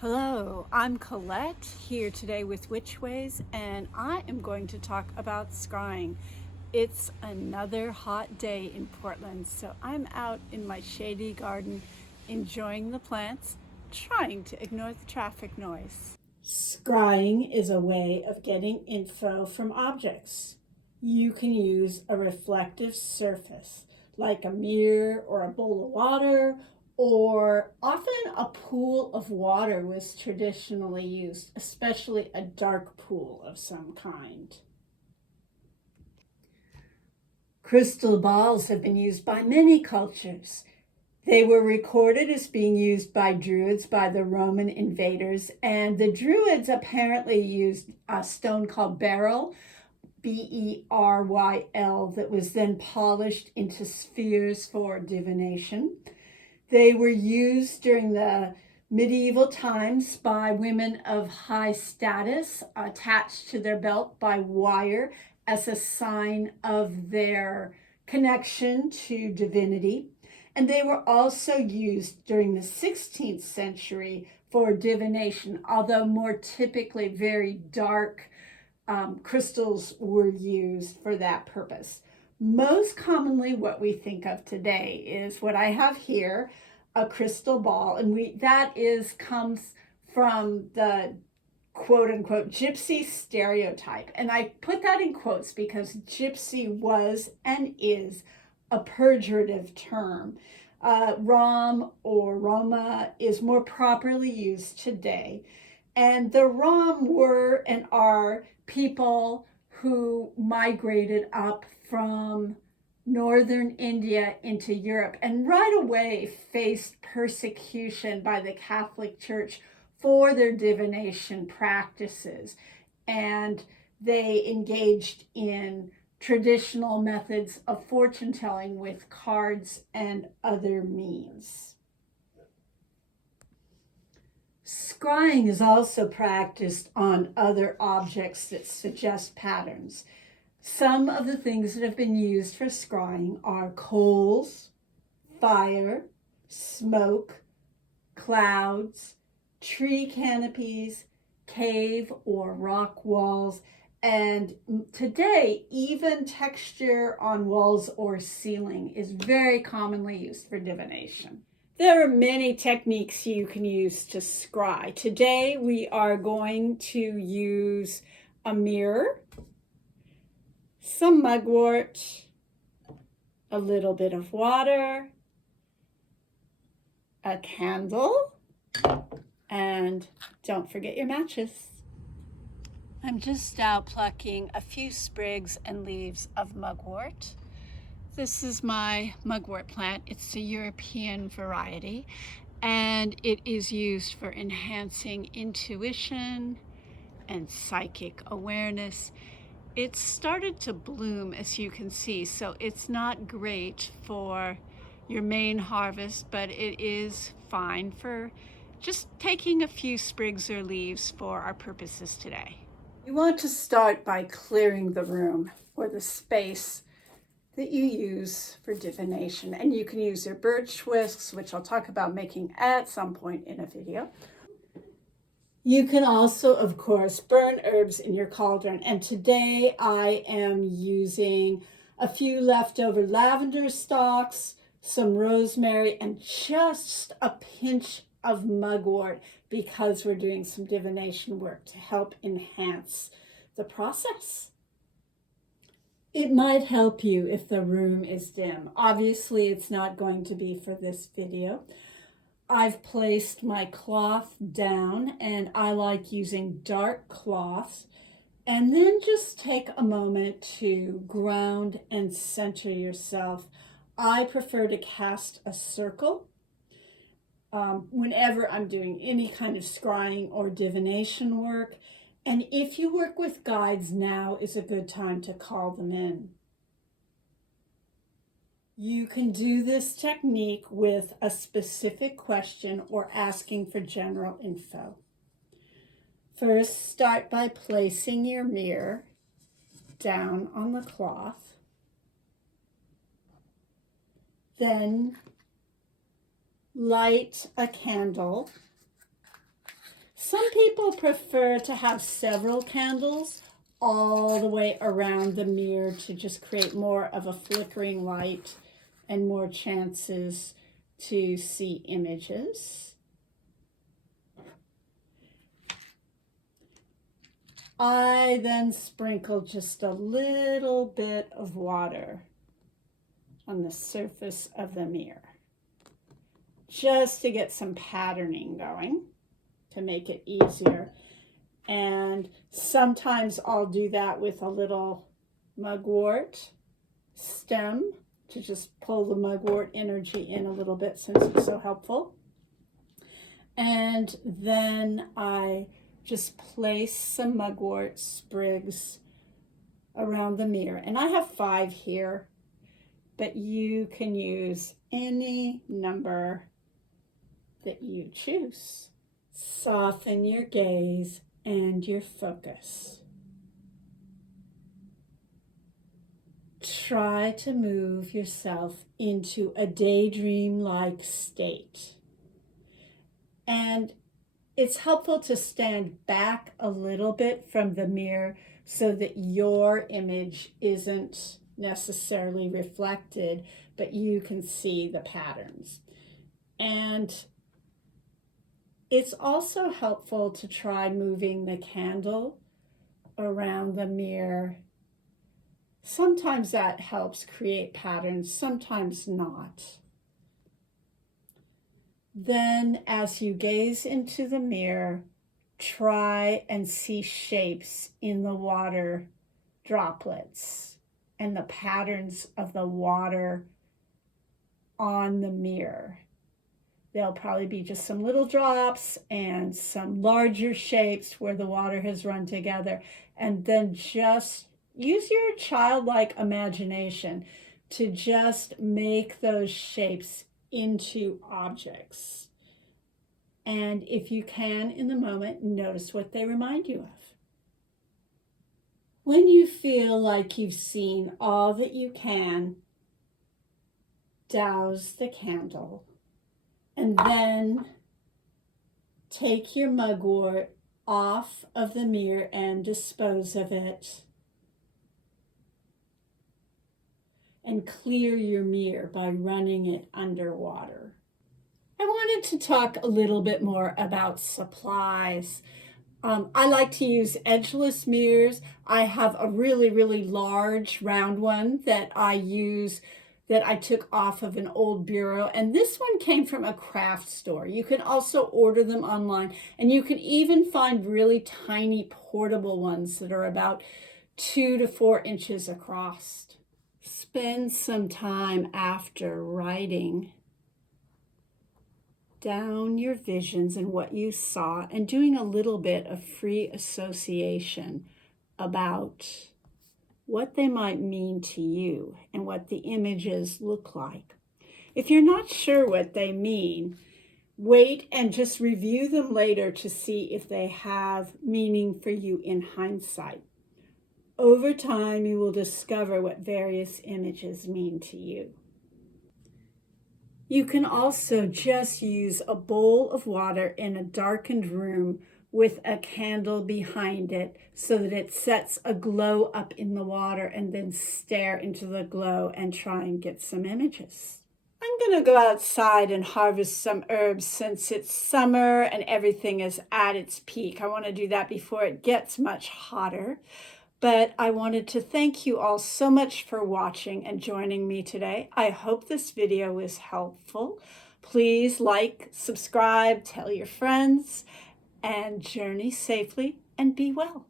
Hello, I'm Colette here today with Witchways, and I am going to talk about scrying. It's another hot day in Portland, so I'm out in my shady garden enjoying the plants, trying to ignore the traffic noise. Scrying is a way of getting info from objects. You can use a reflective surface like a mirror or a bowl of water, or often a pool of water was traditionally used, especially a dark pool of some kind. Crystal balls have been used by many cultures. They were recorded as being used by Druids by the Roman invaders, and the Druids apparently used a stone called beryl, B-E-R-Y-L, that was then polished into spheres for divination. They were used during the medieval times by women of high status, attached to their belt by wire as a sign of their connection to divinity. And they were also used during the 16th century for divination, although more typically very dark crystals were used for that purpose. Most commonly, what we think of today is what I have here, a crystal ball, and comes from the quote unquote gypsy stereotype. And I put that in quotes because gypsy was and is a pejorative term. Rom or Roma is more properly used today. And the Rom were and are people who migrated up from northern India into Europe and right away faced persecution by the Catholic Church for their divination practices. And they engaged in traditional methods of fortune telling with cards and other means. Scrying is also practiced on other objects that suggest patterns. Some of the things that have been used for scrying are coals, fire, smoke, clouds, tree canopies, cave or rock walls, and today even texture on walls or ceiling is very commonly used for divination. There are many techniques you can use to scry. Today we are going to use a mirror, some mugwort, a little bit of water, a candle, and don't forget your matches. I'm just out plucking a few sprigs and leaves of mugwort. This is my mugwort plant. It's a European variety, and it is used for enhancing intuition and psychic awareness. It started to bloom, as you can see, so it's not great for your main harvest, but it is fine for just taking a few sprigs or leaves for our purposes today. You want to start by clearing the room or the space that you use for divination. And you can use your birch whisks, which I'll talk about making at some point in a video. You can also, of course, burn herbs in your cauldron. And today I am using a few leftover lavender stalks, some rosemary, and just a pinch of mugwort because we're doing some divination work to help enhance the process. It might help you if the room is dim. Obviously, it's not going to be for this video. I've placed my cloth down, and I like using dark cloth. And then just take a moment to ground and center yourself. I prefer to cast a circle whenever I'm doing any kind of scrying or divination work. And if you work with guides, now is a good time to call them in. You can do this technique with a specific question or asking for general info. First, start by placing your mirror down on the cloth. Then light a candle Some people prefer to have several candles all the way around the mirror to just create more of a flickering light and more chances to see images. I then sprinkle just a little bit of water on the surface of the mirror, just to get some patterning going, to make it easier. And sometimes I'll do that with a little mugwort stem to just pull the mugwort energy in a little bit, since it's so helpful. And then I just place some mugwort sprigs around the mirror. And I have 5 here, but you can use any number that you choose. Soften your gaze and your focus. Try to move yourself into a daydream-like state. And it's helpful to stand back a little bit from the mirror so that your image isn't necessarily reflected, but you can see the patterns. And it's also helpful to try moving the candle around the mirror. Sometimes that helps create patterns, sometimes not. Then, as you gaze into the mirror, try and see shapes in the water droplets and the patterns of the water on the mirror. There'll probably be just some little drops and some larger shapes where the water has run together. And then just use your childlike imagination to just make those shapes into objects. And if you can, in the moment, notice what they remind you of. When you feel like you've seen all that you can, douse the candle. And then take your mugwort off of the mirror and dispose of it. And clear your mirror by running it underwater. I wanted to talk a little bit more about supplies. I like to use edgeless mirrors. I have a really large round one that I use, that I took off of an old bureau, and this one came from a craft store. You can also order them online, and you can even find really tiny portable ones that are about 2 to 4 inches across. Spend some time after writing down your visions and what you saw, and doing a little bit of free association about what they might mean to you and what the images look like. If you're not sure what they mean, wait and just review them later to see if they have meaning for you in hindsight. Over time, you will discover what various images mean to you. You can also just use a bowl of water in a darkened room with a candle behind it so that it sets a glow up in the water, and then stare into the glow and try and get some images. I'm going to go outside and harvest some herbs since it's summer and everything is at its peak. I want to do that before it gets much hotter. But I wanted to thank you all so much for watching and joining me today. I hope this video was helpful. Please like, subscribe, tell your friends, and journey safely and be well.